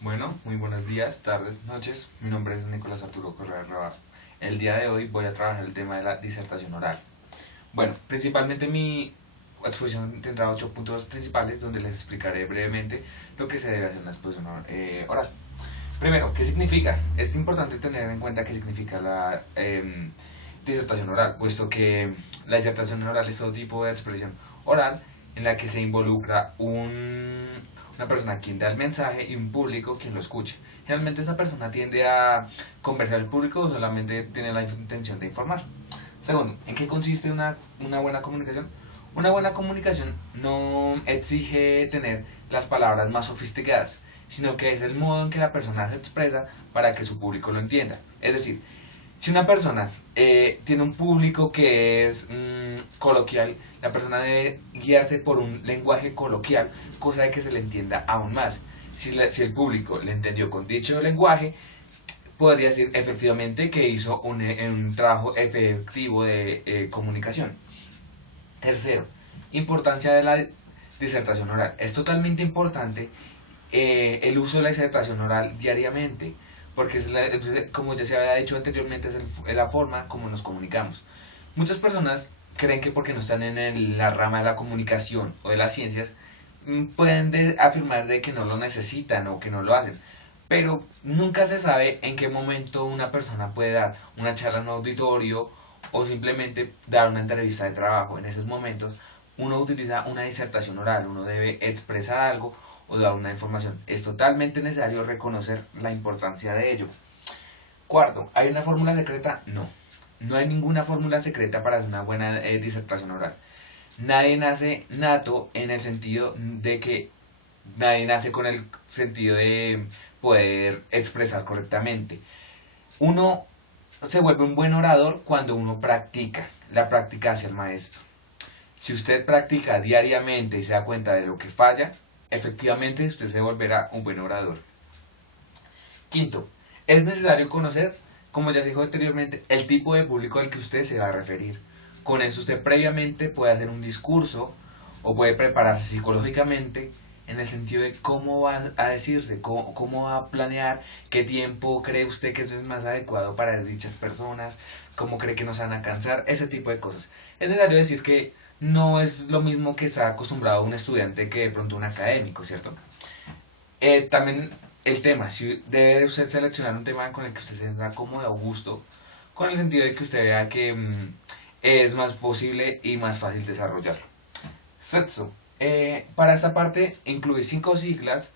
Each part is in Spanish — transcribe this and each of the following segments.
Bueno, muy buenos días, tardes, noches. Mi nombre es Nicolás Arturo Correa Rabar. El día de hoy voy a trabajar el tema de la disertación oral. Bueno, principalmente mi exposición tendrá 8 puntos principales donde les explicaré brevemente lo que se debe hacer en la exposición oral. Primero, ¿qué significa? Es importante tener en cuenta qué significa la disertación oral, puesto que la disertación oral es todo tipo de expresión oral en la que se involucra una persona quien da el mensaje y un público quien lo escucha. Generalmente esa persona tiende a conversar al público o solamente tiene la intención de informar. Segundo, ¿en qué consiste una buena comunicación? Una buena comunicación no exige tener las palabras más sofisticadas, sino que es el modo en que la persona se expresa para que su público lo entienda. Es decir, si una persona tiene un público que es coloquial, la persona debe guiarse por un lenguaje coloquial, cosa de que se le entienda aún más. Si el público le entendió con dicho lenguaje, podría decir efectivamente que hizo un trabajo efectivo de comunicación. Tercero, importancia de la disertación oral. Es totalmente importante el uso de la disertación oral diariamente, porque como ya se había dicho anteriormente, es la forma como nos comunicamos. Muchas personas creen que porque no están en la rama de la comunicación o de las ciencias, pueden afirmar de que no lo necesitan o que no lo hacen. Pero nunca se sabe en qué momento una persona puede dar una charla en un auditorio o simplemente dar una entrevista de trabajo. En esos momentos uno utiliza una disertación oral, uno debe expresar algo o dar una información. Es totalmente necesario reconocer la importancia de ello. Cuarto, ¿hay una fórmula secreta? No. No hay ninguna fórmula secreta para una buena disertación oral. Nadie nace nato en el sentido de que nadie nace con el sentido de poder expresar correctamente. Uno se vuelve un buen orador cuando uno practica. La práctica hace el maestro. Si usted practica diariamente y se da cuenta de lo que falla, efectivamente usted se volverá un buen orador. Quinto, es necesario conocer, como ya se dijo anteriormente, el tipo de público al que usted se va a referir. Con eso usted previamente puede hacer un discurso o puede prepararse psicológicamente en el sentido de cómo va a decirse, cómo va a planear, qué tiempo cree usted que eso es más adecuado para dichas personas, cómo cree que nos van a cansar, ese tipo de cosas. Es necesario decir que no es lo mismo que está acostumbrado un estudiante que de pronto un académico, ¿cierto? También el tema, si debe usted seleccionar un tema con el que usted se sienta cómodo o gusto, con el sentido de que usted vea que es más posible y más fácil desarrollarlo. Sexto, para esta parte incluir 5 siglas,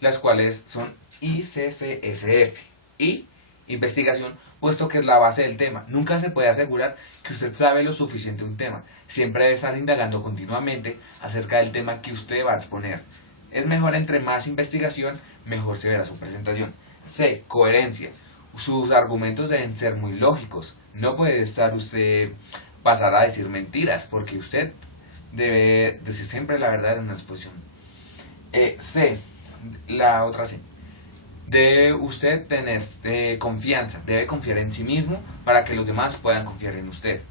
las cuales son ICCSF y investigación, puesto que es la base del tema. Nunca se puede asegurar que usted sabe lo suficiente de un tema. Siempre debe estar indagando continuamente acerca del tema que usted va a exponer. Es mejor entre más investigación, mejor se verá su presentación. C. Coherencia. Sus argumentos deben ser muy lógicos. No puede estar usted pasar a decir mentiras, porque usted debe decir siempre la verdad en una exposición. C. La otra C. Debe usted tener confianza, debe confiar en sí mismo para que los demás puedan confiar en usted.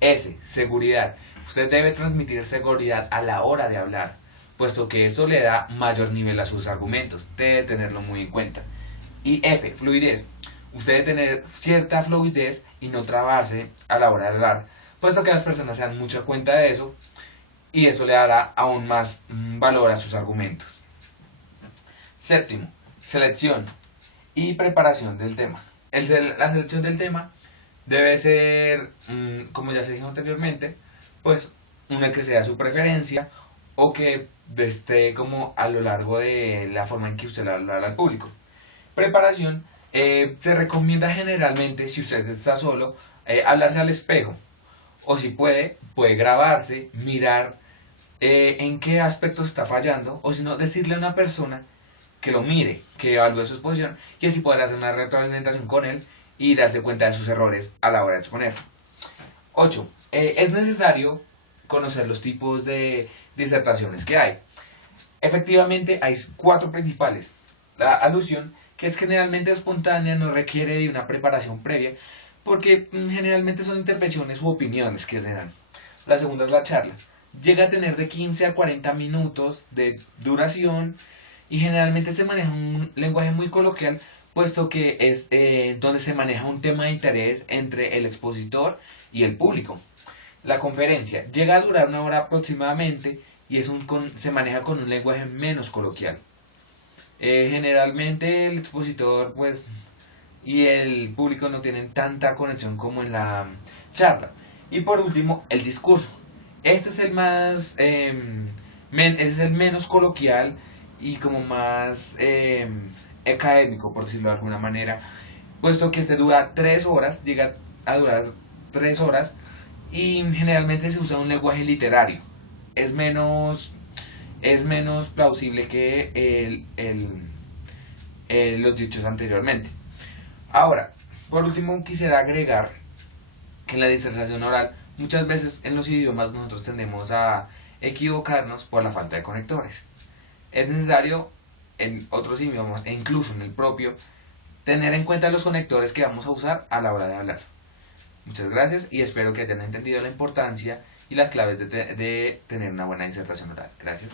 S. Seguridad. Usted debe transmitir seguridad a la hora de hablar, puesto que eso le da mayor nivel a sus argumentos. Debe tenerlo muy en cuenta. Y F. Fluidez. Usted debe tener cierta fluidez y no trabarse a la hora de hablar, puesto que las personas se dan mucha cuenta de eso y eso le dará aún más valor a sus argumentos. Séptimo, selección y preparación del tema. La selección del tema debe ser, como ya se dijo anteriormente, pues una que sea su preferencia o que esté como a lo largo de la forma en que usted le habla al público. Preparación, se recomienda generalmente, si usted está solo, hablarse al espejo. O si puede grabarse, mirar en qué aspecto está fallando, o si no, decirle a una persona que lo mire, que evalúe su exposición y así poder hacer una retroalimentación con él y darse cuenta de sus errores a la hora de exponer. 8. Es necesario conocer los tipos de disertaciones que hay. Efectivamente, hay 4 principales. La alusión, que es generalmente espontánea, no requiere de una preparación previa, porque generalmente son intervenciones u opiniones que se dan. La segunda es la charla. Llega a tener de 15 a 40 minutos de duración y generalmente se maneja un lenguaje muy coloquial, puesto que es donde se maneja un tema de interés entre el expositor y el público. La conferencia llega a durar 1 hora aproximadamente y se maneja con un lenguaje menos coloquial. Generalmente el expositor pues y el público no tienen tanta conexión como en la charla. Y por último, el discurso. Este es el más, es el menos coloquial y como más académico, por decirlo de alguna manera, puesto que este dura 3 horas, llega a durar 3 horas y generalmente se usa un lenguaje literario. Es menos, es menos plausible que los dichos anteriormente. Ahora, por último quisiera agregar que en la disertación oral muchas veces en los idiomas nosotros tendemos a equivocarnos por la falta de conectores. Es necesario en otros idiomas e incluso en el propio tener en cuenta los conectores que vamos a usar a la hora de hablar. Muchas gracias y espero que hayan entendido la importancia y las claves de tener una buena disertación oral. Gracias.